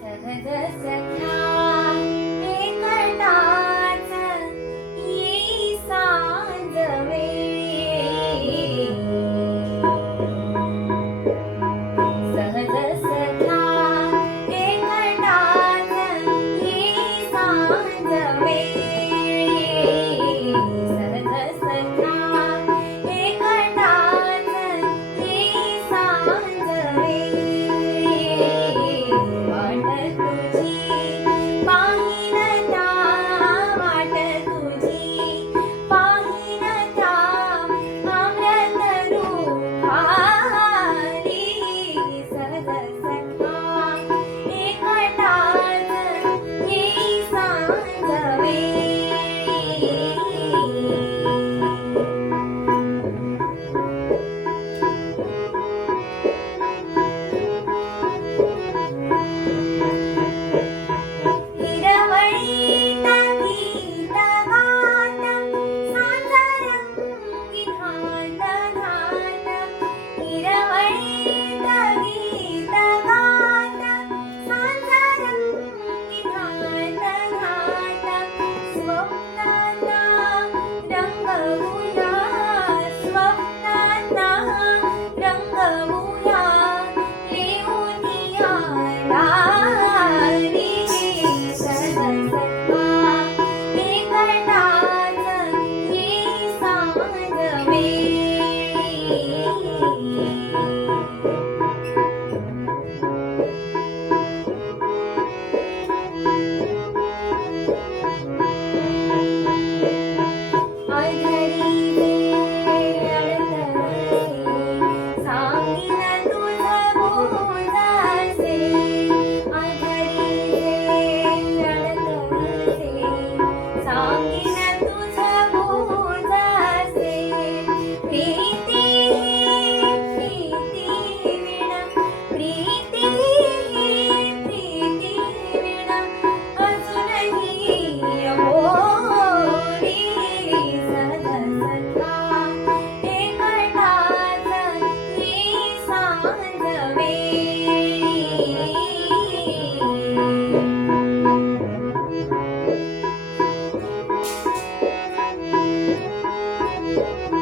ಸಹಜ ಸಖಾ Thursday.